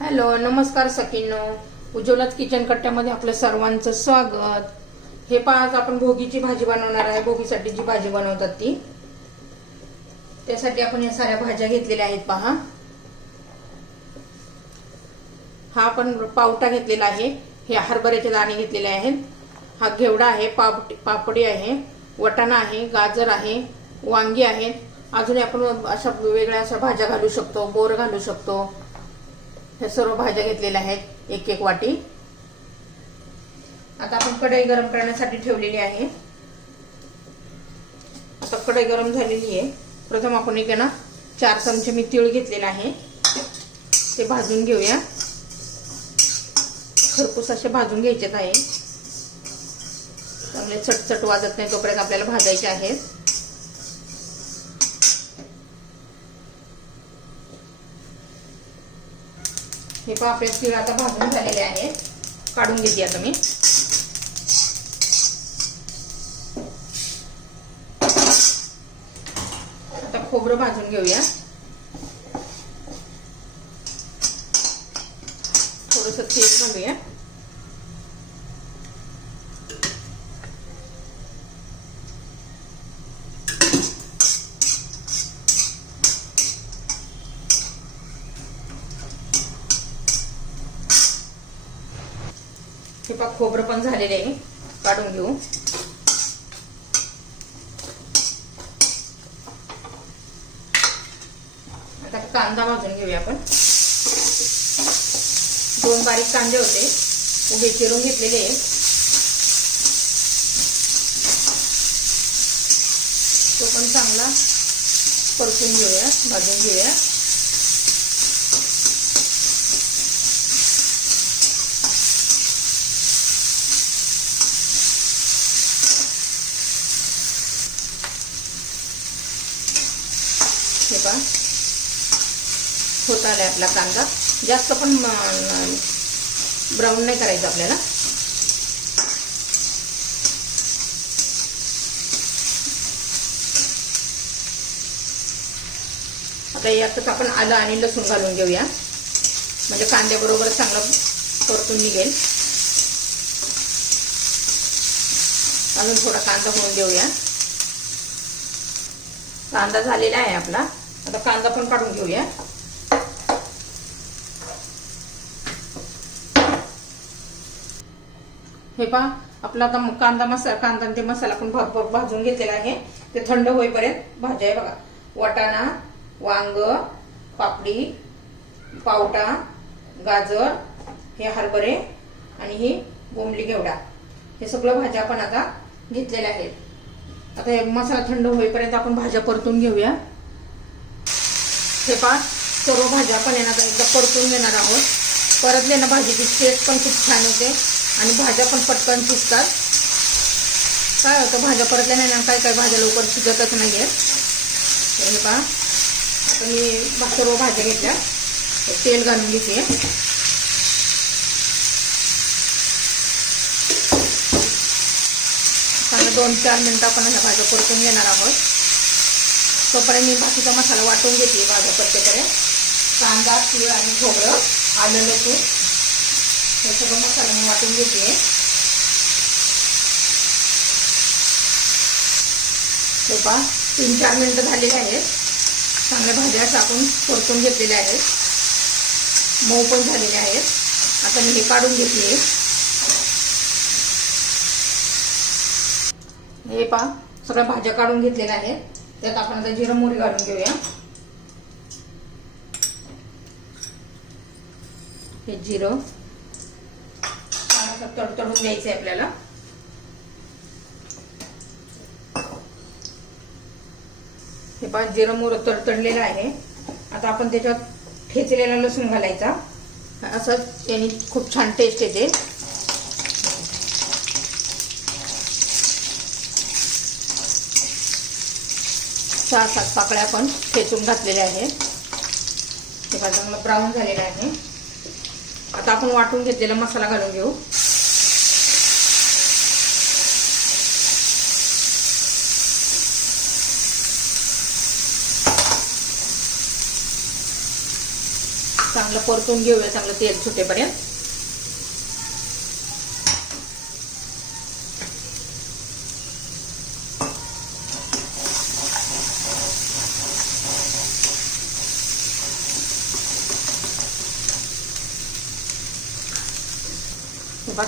Hello, नमस्कार सखींनो. उज्ज्वलाच kitchen कट्ट्यामध्ये आपलं सर्वांचं स्वागत. हे पहा, आज आपण भोगीची भाजी बनवणार आहे. भोगीसाठी जी भाजी बनवतात ती, त्यासाठी आपण या साऱ्या भाज्या घेतलेल्या आहेत. पहा, हा आपण पावटा घेतलेला आहे. हे हरभऱ्याचे दाणे घेतलेले आहेत. हा घेवडा आहे, पापडी आहे, वटाणा आहे, गाजर आहे, वांगी आहेत. अजून आपण अशा वेगवेगळ्या अशा भाज्या घालू शकतो, बोर घालू शकतो. हे सर्व भाज्या घेतलेल्या आहेत, एक एक वाटी. आता आपण कढई गरम करण्यासाठी ठेवलेली आहे. आता कढई गरम झालेली आहे. प्रथम आपण एक ना 4 चमचे मी तीळ घेतलेला आहे, ते भाजून घेऊया. खरपूस असे भाजून घ्यायचे आहे. चांगले चटचट वाजत नाही तोपर्यंत आपल्याला भाजायचे आहेत. हे पहा, आपले तीळ आता भाजून झालेले आहेत. काढून घेते आता मी. आता खोबरं भाजून घेऊया. थोडंसं तेल घालूया. हे पहा, खोबरं पण झालेले आहे. काढून घेऊ. आता कांदा भाजून घेऊया आपण. 2 बारीक कांदे होते, उभे चिरून घेतलेले आहे. तो पण चांगला परतून घेऊया, भाजून घेऊया. हे पहा, होत आलाय आपला कांदा. जास्त पण ब्राऊन नाही करायचं आपल्याला. आता यातच आपण आलं आणि लसूण घालून घेऊया, म्हणजे कांद्याबरोबर चांगलं परतून निघेल. अजून थोडा कांदा होऊन घेऊया. कांदा झालेला आहे आपला. आता कांदा पण काढून घेऊया. हे पहा, आपला आता कांदा ते मसाला पण भाजून घेतलेला आहे. ते थंड होईपर्यंत भाज्या आहे. बघा, वटाणा, वांग, पापडी, पावटा, गाजर, हे हरभरे आणि ही बोंबली घेवडा, हे सगळं भाज्या आपण आता घेतलेल्या आहेत. आता हे मसाला थंड होईपर्यंत आपण भाज्या परतून घेऊया. हे पहा, सर्व भाज्या आपण एकदा परतून घेणार आहोत. परतले ना भाजीची टेस्ट पण खूप छान येते आणि भाज्या पण पटकन शिजतात. काय होतं, भाज्या परतल्या नाही ना, काही भाज्या लवकर शिजतच नाही आहेत. हे पहा, आता मी सर्व भाज्या घेतल्या. तेल घालून घेते. चांगलं 2-4 मिनिटं आपण ह्या भाज्या परतून घेणार आहोत. तोपर्यंत मी बाकीचा मसाला वाटून घेते. भाज्या परतेपर्यंत कांदा, तीळ आणि खोबरं, आलं, लसूण हे सगळं मसाला मी वाटून घेते. हे पहा, 3-4 मिनिटं झालेले आहेत. चांगल्या भाज्या टाकून परतून घेतलेल्या आहेत. मऊ पण झालेले आहेत. आता मी हे काढून घेतले. हे पहा, सगळ्या भाज्या काढून घ्यायलेल्या आहेत. त्यात आपण आता जिरं मोहरी घालून घेऊया. हे जिरं छान तडतडून द्यायचं आहे आपल्याला. हे पहा, जिरं मोहरी तडतडलेलं आहे. आता आपण त्याच्यात ठेचलेला लसूण घालायचा. असं याने खूप छान टेस्ट येते. 6-7 पाकळ्या आपण ठेचून घातलेल्या आहेत. हे बघा, चांगलं ब्राऊन झालेलं आहे. आता आपण वाटून घेतलेला मसाला घालून घेऊ. चांगलं परतून घेऊया, चांगलं तेल सुटेपर्यंत.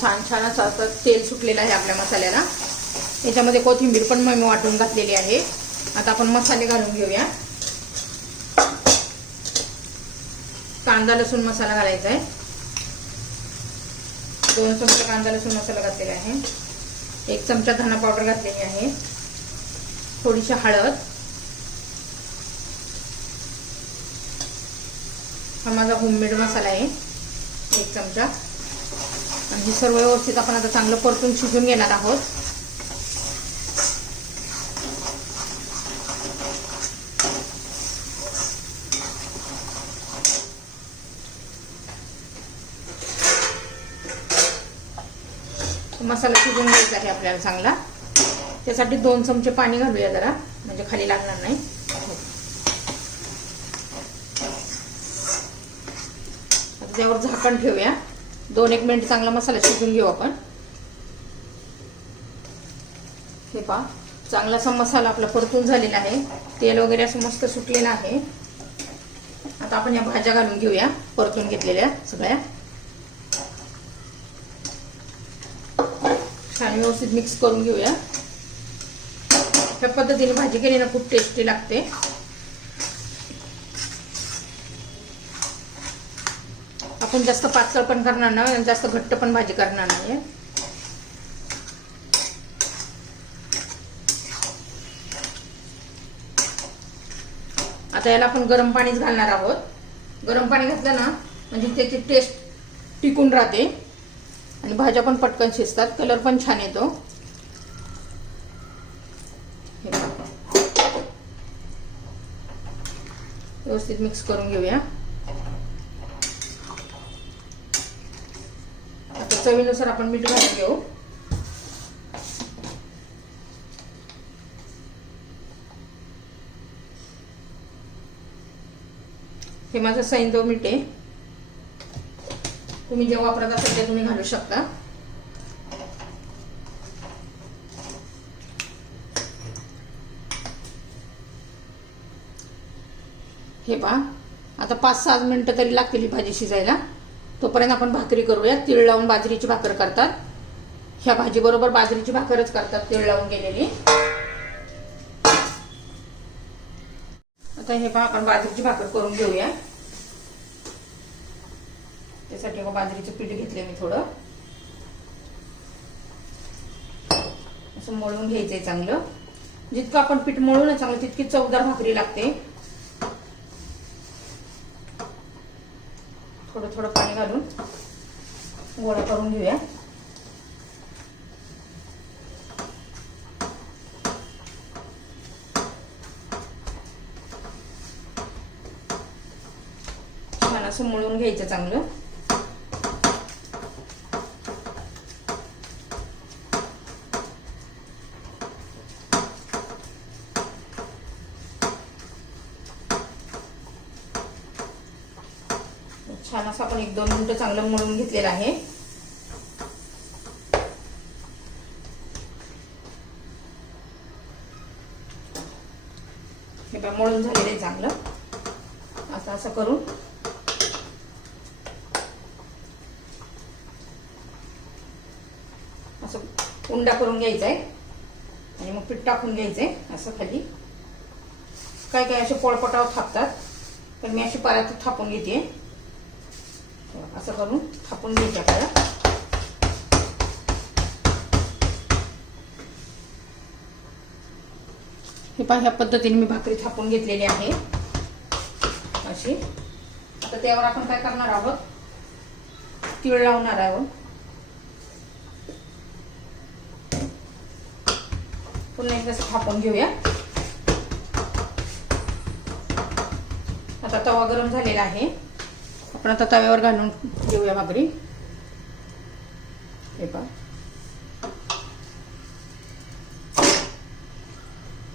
छान छान असं तेल सुटलेलं आहे आपल्या मसाल्याला. याच्यामध्ये कोथिंबीर पण मी वाटून घातलेली आहे. आता आपण मसाले घालून घेऊया. कांदा लसूण मसाला घालायचा आहे. 2 चमचे कांदा लसूण मसाला घातलेला आहे. 1 चमचा धना पावडर घातलेली आहे. थोडीशी हळद. हा माझा होममेड मसाला आहे 1 चमचा. आणि हे सर्व व्यवस्थित आपण आता चांगलं परतून शिजून घेणार आहोत. मसाला शिजून घ्यायचा आहे आपल्याला चांगला. त्यासाठी 2 चमचे पाणी घालूया जरा, म्हणजे खाली लागणार नाही. आता त्यावर झाकण ठेवूया. 2-1 मिनिट चांगला मसाला शिजून घेऊ आपण. हे पहा, चांगलासा मसाला आपला परतून झालेला आहे. तेल वगैरे असं मस्त सुटलेलं आहे. आता आपण या भाज्या घालून घेऊया, परतून घेतलेल्या सगळ्या. छान व्यवस्थित मिक्स करून घेऊया. ह्या पद्धतीने भाजी केली ना खूप टेस्टी लागते. आपण जास्त पातळ पण करणार नाही, जास्त घट्ट पण भाजी करणार नाही. आता याला आपण गरम पाणीच घालणार आहोत. गरम पाणी घातलं ना म्हणजे त्याची टेस्ट टिकून राहते आणि भाज्या पण पटकन शिजतात, कलर पण छान येतो. व्यवस्थित मिक्स करून घेऊया. आता चवीनुसार आपण मीठ घालून घेऊ. हे माझं सैंधव मीठ आहे. तुम्ही जे वापरत असाल ते तुम्ही घालू शकता. हे पहा, आता 5-6 मिनिटं तरी लागतील ही भाजी शिजायला. तोपर्यंत आपण भाकरी करूया. तीळ लावून बाजरीची भाकर करतात. ह्या भाजी बरोबर बाजरीची भाकरच करतात तीळ लावून गेलेली. आता हे पहा, आपण बाजरीची भाकर करून घेऊया. त्यासाठी बाजरीचं पीठ घेतले मी थोडं. असं मळून घ्यायचंय चांगलं. जितकं आपण पीठ मळू ना चांगलं तितकी चवदार भाकरी लागते. थोडं थोडं पाणी घालून गोळा करून घेऊया. छान असं मळून घ्यायचं चांगलं. छान असं आपण 1-2 मिनिटं चांगलं मळून घेतलेलं आहे. हे बघा मळून झालेलं आहे चांगलं. असं असं करून असं उंडा करून घ्यायचा आहे आणि मग पीठ टाकून घ्यायचंय असं खाली. काय काय असे पोळपटावर थापतात, पण मी अशी पाऱ्यात थापून घेते. असं करून थापून घ्यायच्या पाया. हे पहा, ह्या पद्धतीने मी भाकरी थापून घेतलेली आहे अशी. आता त्यावर आपण काय करणार आहोत, तीळ लावणार आहोत. पुन्हा एकदा असं थापून घेऊया. आता तवा गरम झालेला आहे. आपण आता तव्यावर घालून घेऊया भाकरी. हे पहा,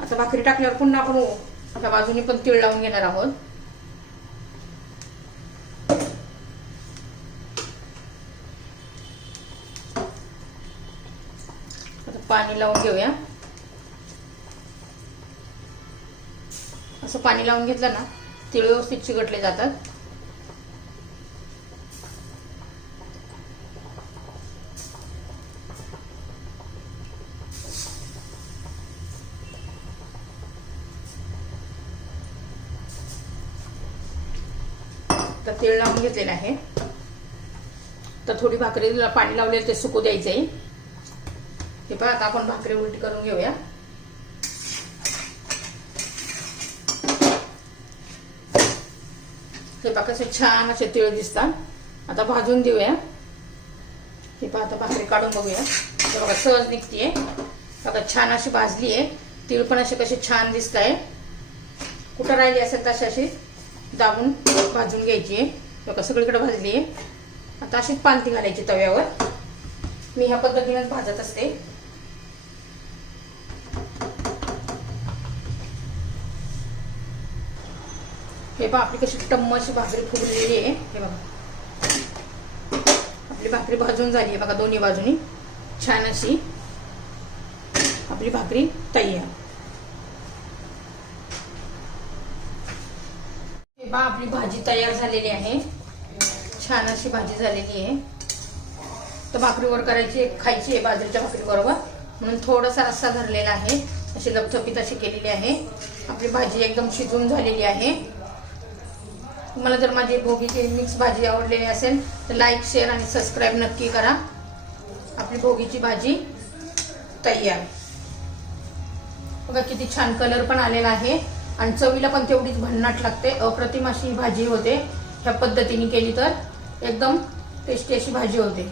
आता भाकरी टाकल्यावर पुन्हा आपण त्या बाजूने पण तीळ लावून घेणार आहोत. पाणी लावून घेऊया. असं पाणी लावून घेतलं ना तीळ व्यवस्थित चिकटले जातात. तर तीळ लावून घेतलेलं आहे. तर थोडी भाकरीला पाणी लावलेलं ते सुकू द्यायचं आहे. हे पहा आता आपण भाकरी उलटी करून घेऊया. हे पहा कसे छान असे तीळ दिसतात. आता भाजून देऊया. हे पहा आता भाकरी काढून बघूया. हे बघा सहज निघतीये. बघा छान अशी भाजली आहे. तीळ पण असे कसे छान दिसत आहे. कुठं राहिली असेल तशी अशी दाबून भाजून घ्यायची आहे. बघा सगळीकडे भाजली आहे. आता अशीच पालती घालायची तव्यावर. मी ह्या पद्धतीनेच भाजत असते. हे पहा आपली कशी टम्म अशी भाकरी फुगलेली आहे. हे बघा आपली भाकरी भाजून झाली आहे. बघा दोन्ही बाजूनी छान अशी आपली भाकरी तयार. हे पहा आपली भाजी तयार झालेली आहे. छान अशी भाजी झालेली आहे. तर भाकरीवर करायची खायची आहे बाजरीच्या भाकरी बरोबर, म्हणून थोडासा रस्सा धरलेला आहे. अशी लपथपीत अशी केलेली आहे. आपली भाजी एकदम शिजून झालेली आहे. तुम्हाला जर माझी भोगीची मिक्स भाजी आवडलेली असेल तर लाईक शेअर आणि सबस्क्राईब नक्की करा. आपली भोगीची भाजी तयार. बघा किती छान कलर पण आलेला आहे आणि चवीला पण तेवढीच भन्नाट लागते. अप्रतिम अशी भाजी होते. ह्या पद्धतीने केली तर एकदम टेस्टी अशी भाजी होते.